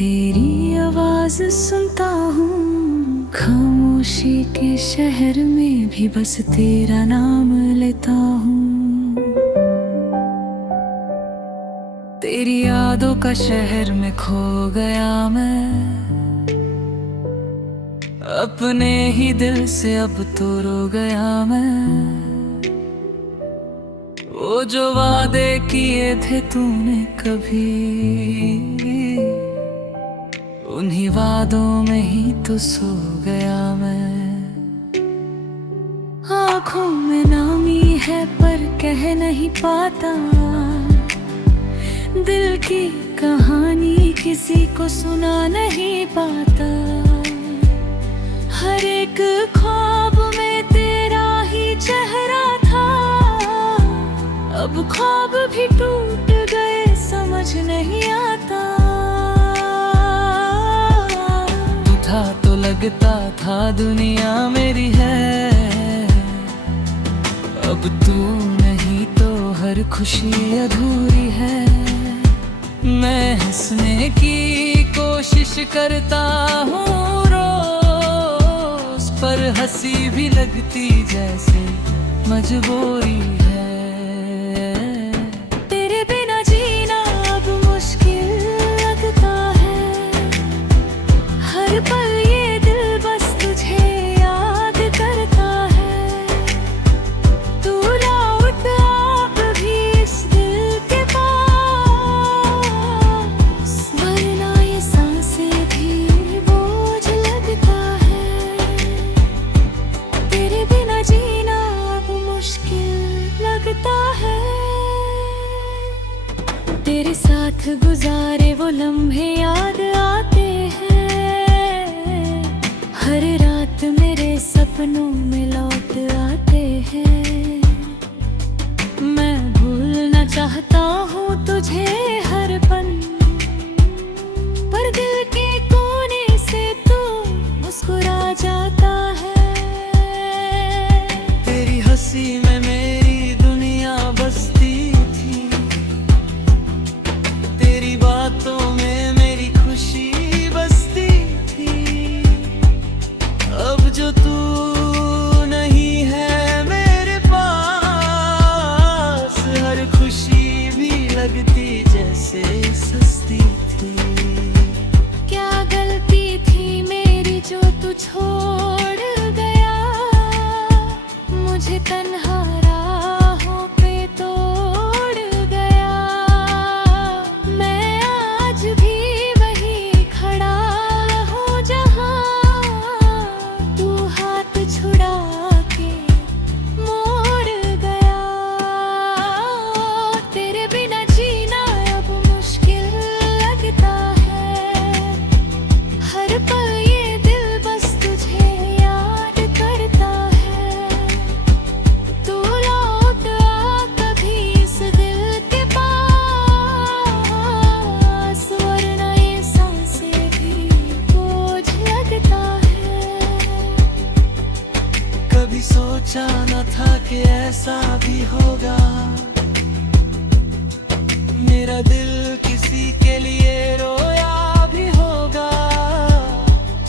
तेरी आवाज सुनता हूँ खामोशी के शहर में भी, बस तेरा नाम लेता हूँ। तेरी यादों का शहर में खो गया मैं, अपने ही दिल से अब तो रो गया मैं। वो जो वादे किए थे तूने कभी, उन्हीं वादों में ही तो सो गया मैं। आँखों में नामी है पर कह नहीं पाता, दिल की कहानी किसी को सुना नहीं पाता। हर एक ख्वाब में तेरा ही चेहरा था, अब ख्वाब भी टूट गए समझ नहीं आता। तू था तो लगता था दुनिया मेरी है, अब तू नहीं तो हर खुशी अधूरी है। मैं हंसने की कोशिश करता हूँ रोज, पर हंसी भी लगती जैसे मजबूरी है। तेरे बिना जीना अब मुश्किल लगता है, हर पल ये दिल बस तुझे याद करता है। तू लौट आप भी इस दिल के पास, वरना ये सांसें भी बोझ लगता है। तेरे बिना जीना अब मुश्किल लगता है। तेरे साथ गुजारे वो लम्हे याद आते हैं, हर रात मेरे सपनों में लौट आते हैं। मैं भूलना चाहता हूँ तुझे हर पल, पर दिल के कोने से तू मुस्कुरा जाता है। तेरी हंसी में मेरी दुनिया बसती थी, तेरी बातों में मेरी खुशी बसती थी। अब जो तू नहीं है मेरे पास, हर खुशी भी लगती जैसे सस्ती थी। क्या गलती थी मेरी जो तू छोड़ गया, मुझे तन्हा राहों पे तोड़ गया। मैं आज भी वही खड़ा हूँ जहाँ तू हाथ छुड़ा के मोड़ गया। तेरे बिना जीना अब मुश्किल लगता है, हर पल ये दिल बस तुझे याद करता है। तू लौट आ कभी इस दिल के पास, वरना ये सांसें भी बोझ लगता है। कभी सोचा न था कि ऐसा भी होगा, मेरा दिल किसी के लिए रोया भी होगा।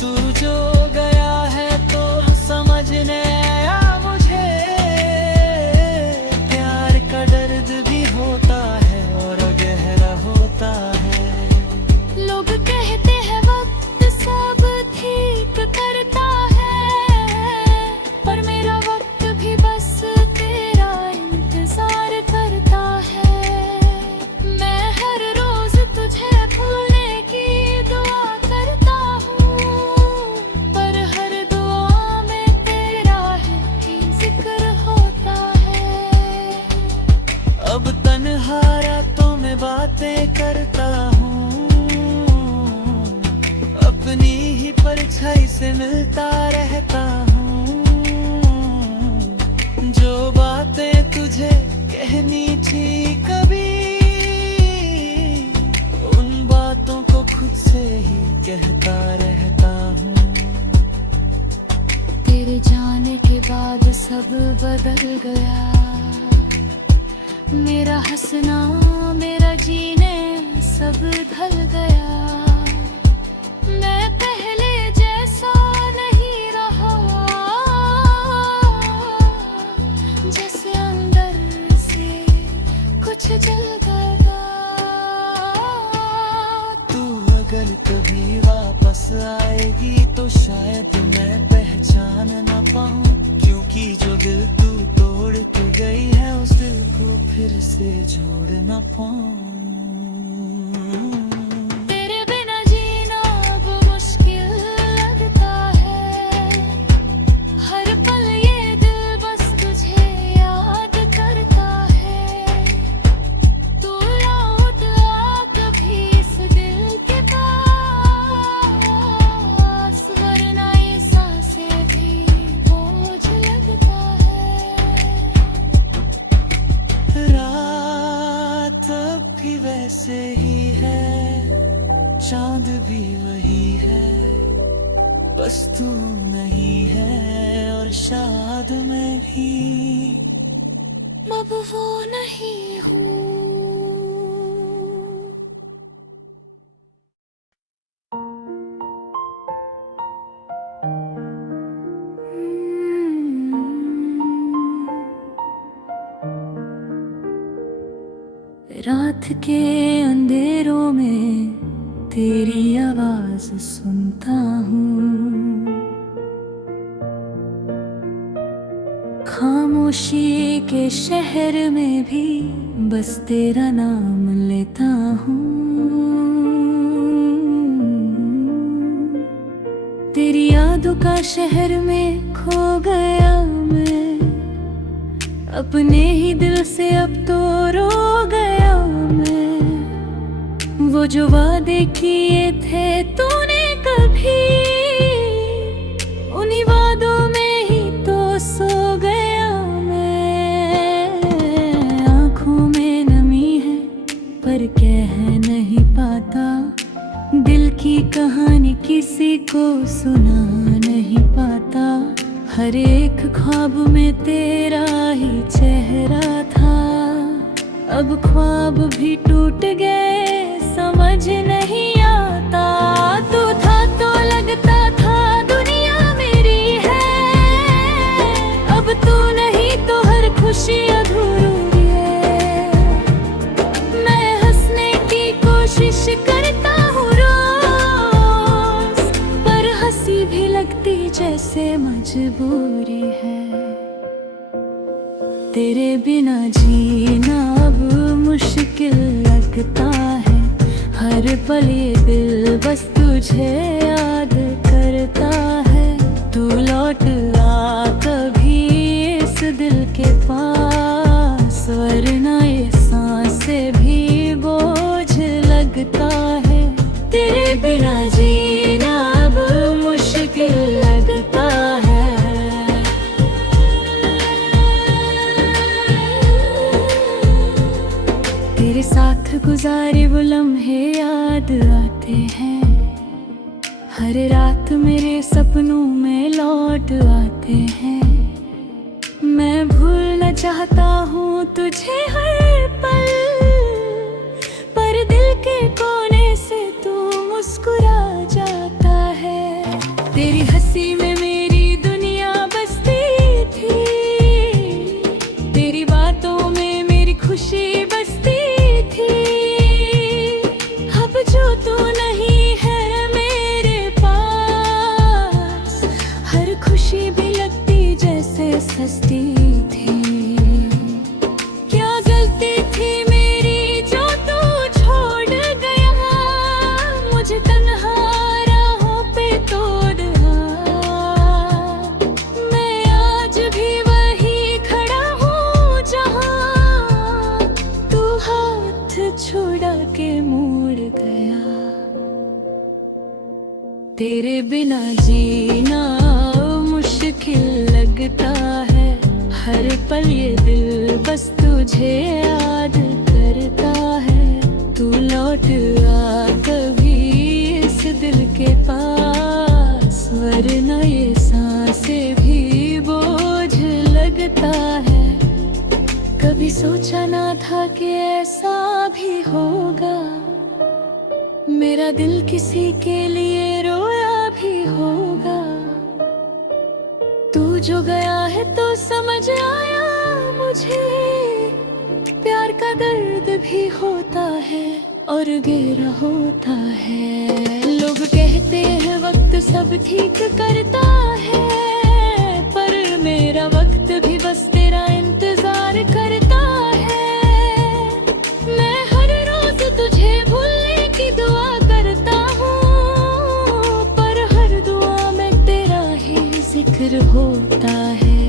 तू जो गया है तो समझने आया मुझे, प्यार का दर्द भी होता है और गहरा होता है। लोग कहते हैं वक्त सब ठीक करता है, पर मेरा वक्त भी बस तेरा इंतजार करता है। मैं हर रोज तुझे भूलने की दुआ करता हूँ, पर हर दुआ में तेरा ही जिक्र होता है। अब तन्हा रातों में बातें करता हूँ, अपनी ही परछाई से मिलता रहता हूँ। जो बातें तुझे कहनी थी कभी, उन बातों को खुद से ही कहता रहता हूँ। तेरे जाने के बाद सब बदल गया, मेरा हंसना मेरा जीने सब ढल गया। अगर कभी वापस आएगी तो शायद मैं पहचान न पाऊं, क्योंकि जो दिल तू तोड़ के गई है उस दिल को फिर से जोड़ न पाऊं। तेरे बिना जीना अब मुश्किल लगता है, हर पल ये दिल बस तुझे याद करता है। तू लौट आ कभी इस दिल के पास, वरना ये सांसें भी बोझ लगता है। रात अब भी वैसे ही है, चांद भी वही है, बस तू नहीं है और शायद मैं भी अब वो नहीं हूँ। रात के अंधेरों में तेरी आवाज सुनता हूँ, खामोशी के शहर में भी बस तेरा नाम लेता हूँ। तेरी यादों का शहर में खो गया मैं, अपने ही दिल से अब तो रो गया मैं। वो जो वादे किए थे तूने कभी, उन्हीं वादों में ही तो सो गया मैं। आँखों में नमी है पर कह नहीं पाता, दिल की कहानी किसी को सुना नहीं पाता। हर एक ख्वाब में तेरा ही चेहरा था, अब ख्वाब भी टूट गए समझ नहीं आता। तू था तो लगता था दुनिया मेरी है, अब तू नहीं तो हर खुशी अधूरी है। मैं हंसने की कोशिश करता हूँ रोज, पर हंसी भी लगती जैसे मजबूरी है। तेरे बिना जीना अब मुश्किल लगता है, हर पल ये दिल बस तुझे याद करता है। तू लौट आ कभी इस दिल के पास, वरना ये सांसें भी बोझ लगता है। तेरे बिना जीना अब मुश्किल लगता है। तेरे साथ गुजारे वो लम्हे याद आते हैं, हर रात मेरे सपनों में लौट आते हैं। मैं भूलना चाहता हूँ तुझे हर पल, पर दिल के कोने से तू मुस्कुरा जाता है। तेरी हंसी में मेरी दुनिया बसती थी, तेरी बातों में मेरी खुशी बसती थी। अब जो तू नहीं है मेरे पास, हर खुशी भी लगती जैसे सस्ती थी। क्या गलती थी मेरी जो तू छोड़ गया, मुझे तन्हा राहों पे तोड़ आ। मैं आज भी वही खड़ा हूँ जहाँ तू हाथ छुड़ा के मुड़ गया। तेरे बिना जीना मुश्किल लगता है, हर पल ये दिल बस तुझे याद करता है। तू लौट आ कभी इस दिल के पास, वरना ये सांसें भी बोझ लगता है। कभी सोचा ना था कि ऐसा भी होगा, मेरा दिल किसी के लिए रोया भी होगा। तू जो गया है तो समझ आया मुझे, प्यार का दर्द भी होता है और गहरा होता है। लोग कहते हैं वक्त सब ठीक करता है, पर मेरा वक्त भी बस तेरा इंतजार करता है। मैं हर रोज तुझे भूलने की दुआ करता हूँ, पर हर दुआ में तेरा ही जिक्र होता है।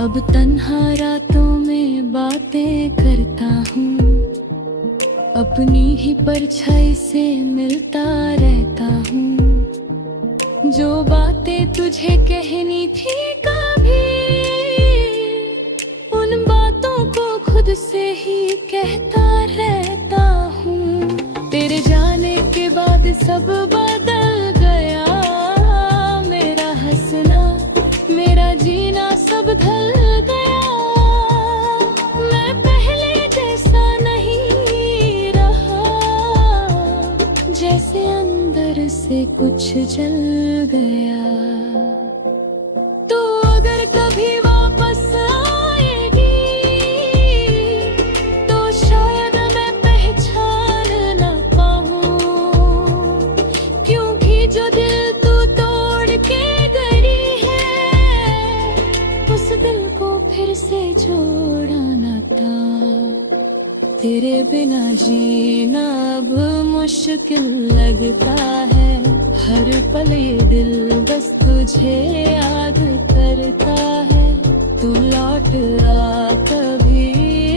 अब तन्हा रातों में बातें करता हूँ, अपनी ही परछाई से मिलता रहता हूँ। जो बातें तुझे कहनी थी कभी, उन बातों को खुद से ही कहता रहता हूँ। तेरे जाने के बाद सब बदल गया, मेरा हंसना मेरा जीना सब ढल गया। मैं पहले जैसा नहीं रहा, जैसे अंदर से कुछ जल गया। तो अगर कभी वापस आएगी, तो शायद मैं पहचान न पाऊं, क्योंकि जो दिल तू तोड़ के गई है, उस दिल को फिर से जोड़ना था। तेरे बिना जीना अब मुश्किल लगता है, हर पल ये दिल बस तुझे याद करता है। तू लौट आ कभी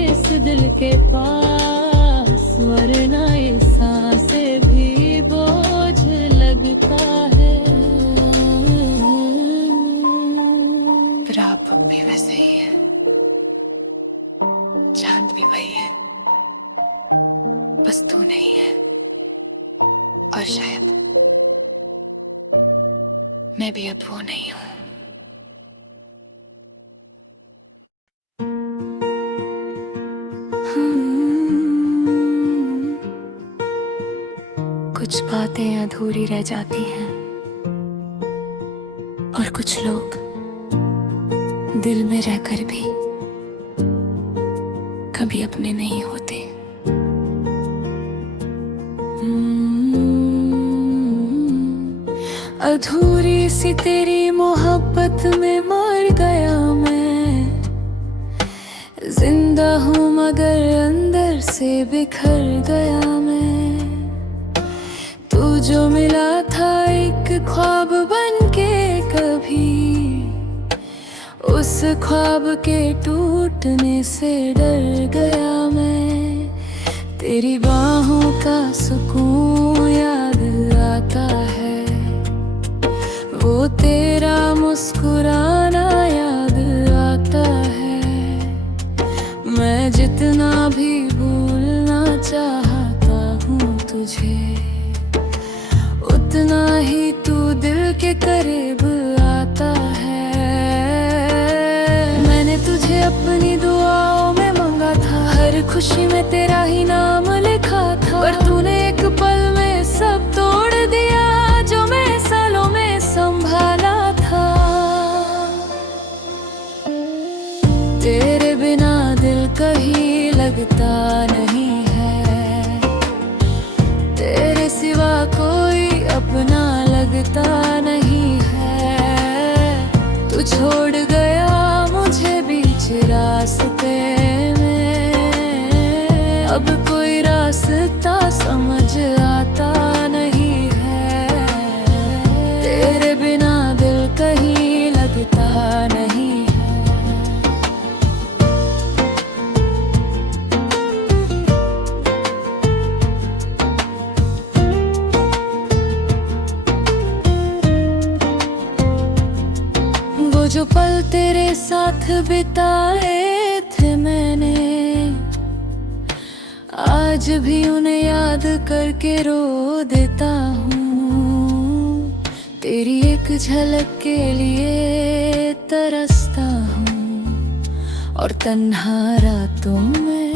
इस दिल के पास, वरना ये सांसें भी बोझ लगता है। रात भी वैसे ही है, चांद भी वही है, बस तू नहीं है। और शायद मैं भी अब वो नहीं हूं। कुछ बातें अधूरी रह जाती हैं, और कुछ लोग दिल में रहकर भी कभी अपने नहीं होते। अधूरी सी तेरी मोहब्बत में मर गया मैं, जिंदा हूँ मगर अंदर से बिखर गया मैं। तू जो मिला था एक ख्वाब बन के कभी, उस ख्वाब के टूटने से डर गया मैं। तेरी बाहों का सुकून याद आता है, वो तेरा मुस्कुराना याद आता है। मैं जितना भी भूलना चाहता हूँ तुझे, उतना ही तू दिल के करीब आता है। मैंने तुझे अपनी दुआओं में मांगा था, हर खुशी में तेरा ही नाम लिखा था, पर तूने एक पल में सब तोड़ दिया जो मैं सालों में संभाला था। तेरे बिना दिल कहीं लगता नहीं है, तेरे सिवा कोई अपना लगता नहीं है। तू छोड़ गया मुझे बीच रास्ते में, अब कोई रास्ता समझ आता नहीं है। तेरे बिना दिल कहीं लगता नहीं है। वो जो पल तेरे साथ बिताए थे मैंने, आज भी उन्हें याद करके रो देता हूँ। तेरी एक झलक के लिए तरसता हूँ, और तन्हा रातों में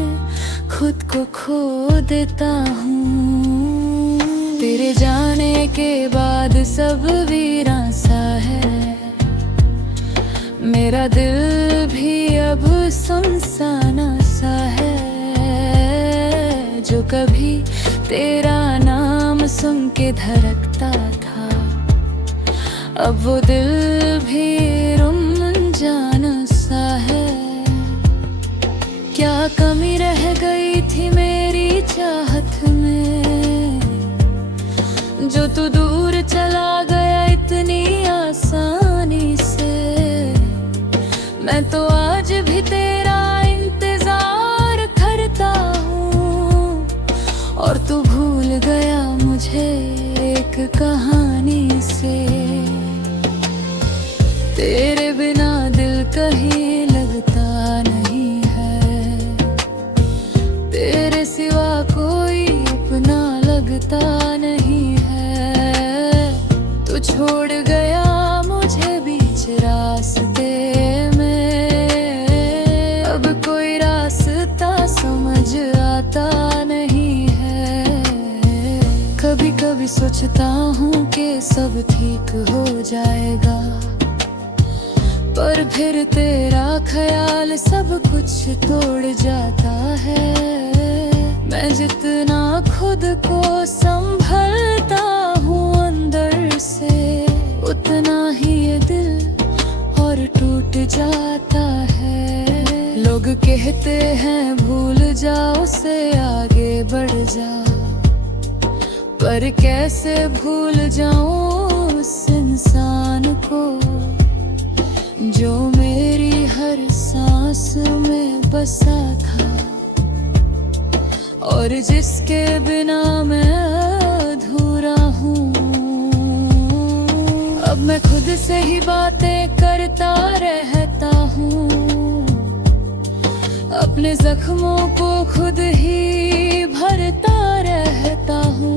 खुद को खो देता हूँ। तेरे जाने के बाद सब वीरान सा है, मेरा दिल भी अब सुनसाना सा है। जो कभी तेरा नाम सुन के धड़कता था, अब वो दिल भी रुमझान सा है। क्या कमी रह गई थी मेरी चाहत में, जो तू दूर चला गया इतनी आसानी से। मैं तो आज भी तेरा इंतजार करता हूँ, और तू भूल गया मुझे एक कहानी से। तेरे बिना दिल कहीं लगता नहीं है, तेरे सिवा कोई अपना लगता नहीं है। तू छोड़ गया मुझे बीच रास्ते में, अब कोई रास्ता समझ आता नहीं है। कभी कभी सोचता हूँ कि सब ठीक हो जाएगा, पर फिर तेरा ख्याल सब कुछ तोड़ जाता है। मैं जितना खुद को संभलता हूँ अंदर से, उतना ही ये दिल और टूट जाता है। लोग कहते हैं भूल जाओ से आगे बढ़ जा, पर कैसे भूल जाऊं उस इंसान को जो मेरी हर सांस में बसा था, और जिसके बिना मैं अधूरा हूँ। अब मैं खुद से ही बातें करता रहता हूँ, अपने जख्मों को खुद ही भरता रहता हूँ।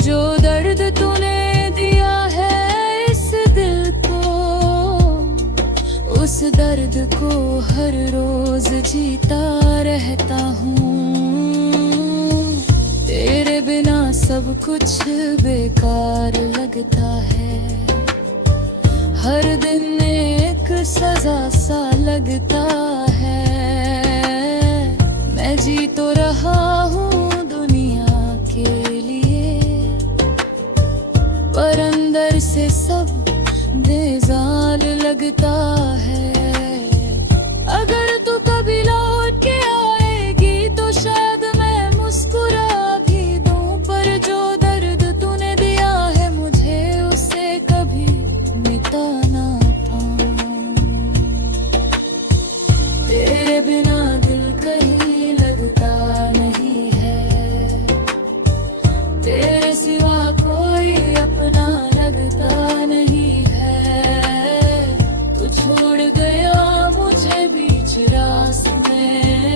जो दर्द तूने दिया है इस दिल को, उस दर्द को हर रोज जीता रहता हूँ। तेरे बिना सब कुछ बेकार लगता है, हर दिन एक सजा सा लगता है। मैं जी तो रहा हूँ दुनिया के लिए, पर अंदर से सब बेजाल लगता है। अगर तू कभी लौट के आएगी तो शायद मैं मुस्कुरा भी दूं, पर जो दर्द तूने दिया है मुझे उसे कभी मिटा ना पाऊं। तेरे बिना दिल कहीं लगता नहीं है, तेरे सिवा कोई अपना लगता नहीं है। तू छोड़ गया मुझे बीच रास्ते में,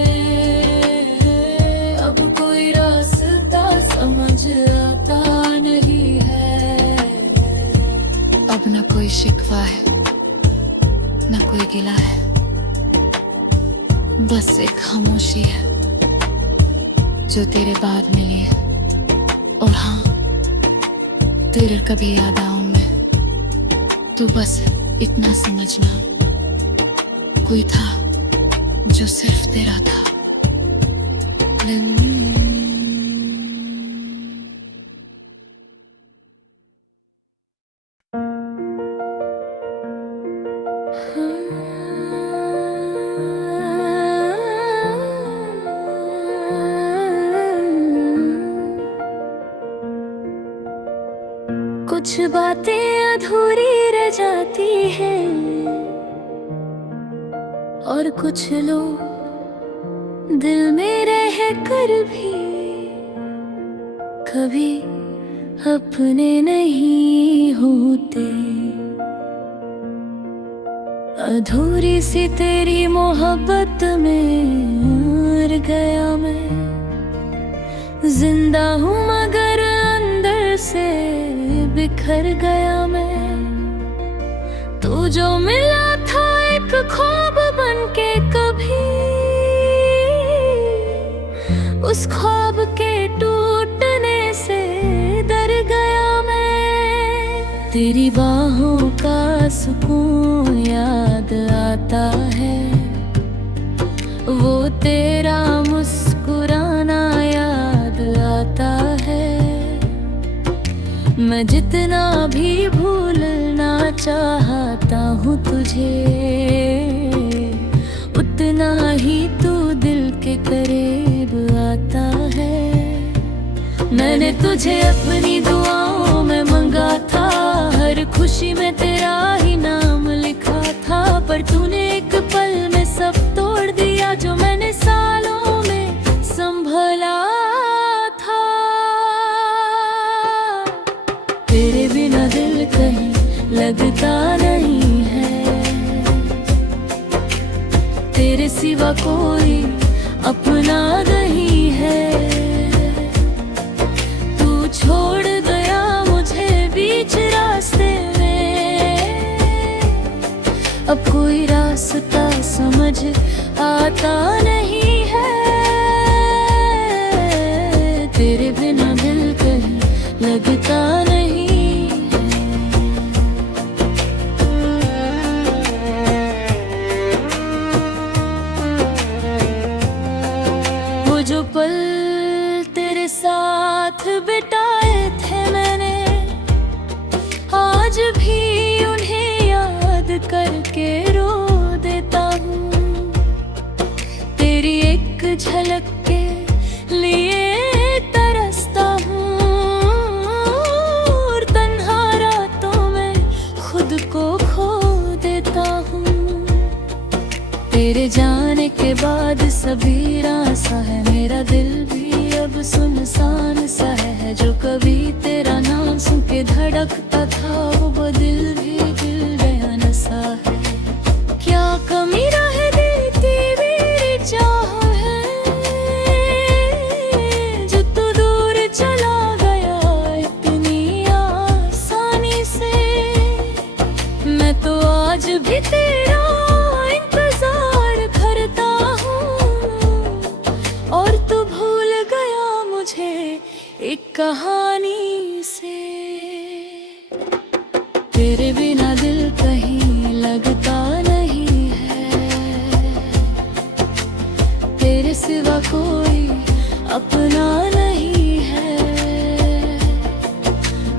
अब कोई रास्ता समझ आता नहीं है। अब ना कोई शिकवा है ना कोई गिला है, बस एक खामोशी है जो तेरे बाद मिली है। और हाँ, तेरे कभी याद आऊं मैं तो बस इतना समझना, कोई था जो सिर्फ तेरा था। कुछ बातें अधूरी रह जाती हैं, और कुछ लोग दिल में रह कर भी कभी अपने नहीं होते। अधूरी सी तेरी मोहब्बत में मर गया मैं, जिंदा हूँ मगर अंदर से बिखर गया मैं। तू जो मिला था एक ख्वाब बनके कभी, उस ख्वाब के टूटने से डर गया मैं। तेरी बाहों का सुकून याद आता है, वो तेरा मुस्कुराना याद आता है। मैं जितना भी भूलना चाहता हूँ तुझे, उतना ही तू दिल के करीब आता है। मैंने तुझे अपनी दुआओं में मंगा था, हर खुशी में तेरा ही नाम लिखा था, पर तूने एक पल में सब तोड़ दिया जो मैंने सालों में संभला था। तेरे बिना दिल कहीं लगता नहीं है, तेरे सिवा कोई अपना नहीं है। तू छोड़ गया मुझे बीच रास्ते में, अब कोई रास्ता समझ आता नहीं है। तेरे बिना दिल कहीं लगता नहीं है। वो जो पल तेरे साथ बिताए थे मैंने, आज भी उन्हें याद करके रो देता हूँ। तेरी एक झलक के लिए तरसता हूँ, और तन्हा रातों में खुद को खो देता हूँ। तेरे जाने के बाद सबीरा सा है मेरा दिल भी, अब सुनसान सा है। जो कभी तेरा नाम सुन के धड़कता था, वो दिल भी दिल बेअन सा है। क्या कमी रह गई थी मेरी चाह है, जो तू दूर चला गया इतनी आसानी से। मैं तो आज भी तेरा इंतजार करता हूँ, और तू भूल गया मुझे एक कहानी से। तेरे बिना दिल कहीं लगता नहीं है, तेरे सिवा कोई अपना नहीं है।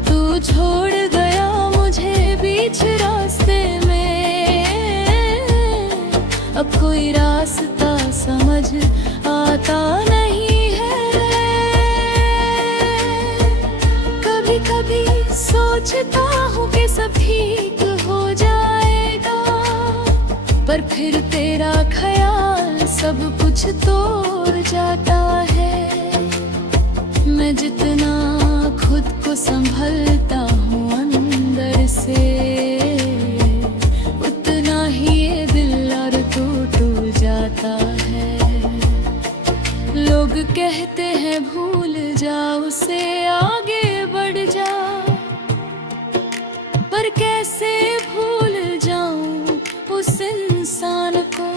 तू छोड़ गया मुझे बीच रास्ते में, अब कोई रास्ता समझ आता नहीं है। कभी कभी सोचता हूँ कि सब ठीक हो जाएगा, पर फिर तेरा ख्याल सब कुछ तोड़ जाता है। मैं जितना खुद को संभलता हूँ अंदर से, उतना ही ये दिल और टूट जाता है। लोग कहते हैं भूल जा उसे, आगे बढ़ जा, पर कैसे भूल जाऊं उस इंसान को,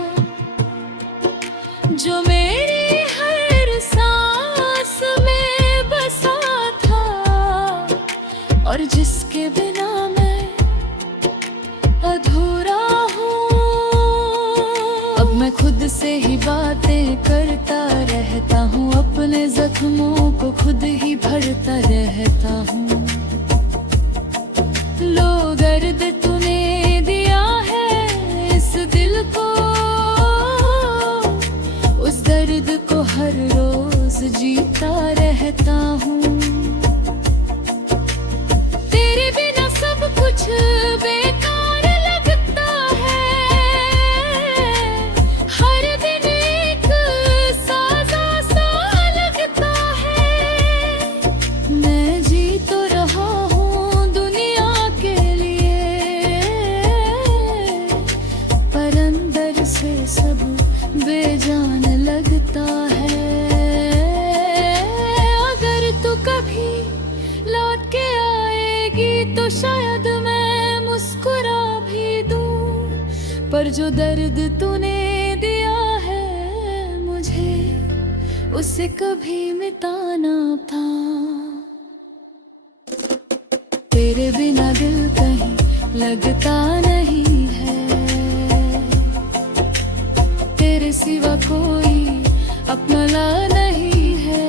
जो मेरी हर सांस में बसा था, और जिसके बिना मैं अधूरा हूँ। अब मैं खुद से ही बातें करता रहता हूँ, अपने जख्मों को खुद ही भरता रहता हूँ। लो दर्द तूने दिया है इस दिल को, उस दर्द को हर रोज जीता रहता हूँ। तेरे बिना सब कुछ बेकार लगता है, हर दिन एक साजा सा लगता है। मैं जी तो रहा हूँ दुनिया के लिए, पर अंदर से सब बेजान लगता है। अगर तू कभी लौट के आएगी तो शायद मैं मुस्कुरा भी दूँ, पर जो दर्द तूने दिया है मुझे, उसे कभी मिटाना था। तेरे बिना दिल लगता नहीं है तेरे सिवा कोई अपना ला नहीं है।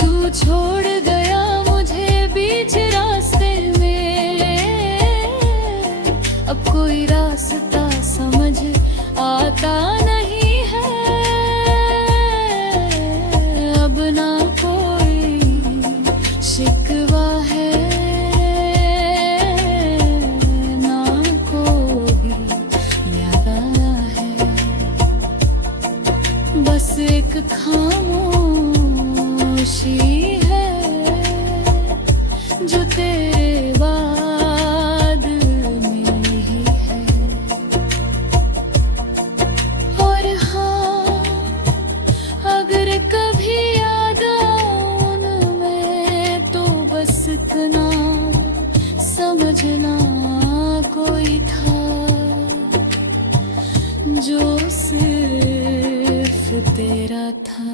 तू छोड़ गया मुझे बीच रास्ते में, अब कोई रास्ता समझ आता नहीं है। अब ना कोई शिकवा है, ना कोई याद आया है। बस एक खामोशी है जो तेरे बाद मेरी ही है। और हाँ, अगर कभी याद आऊं मैं तो बस इतना समझना कोई था जो सिर्फ तेरा था।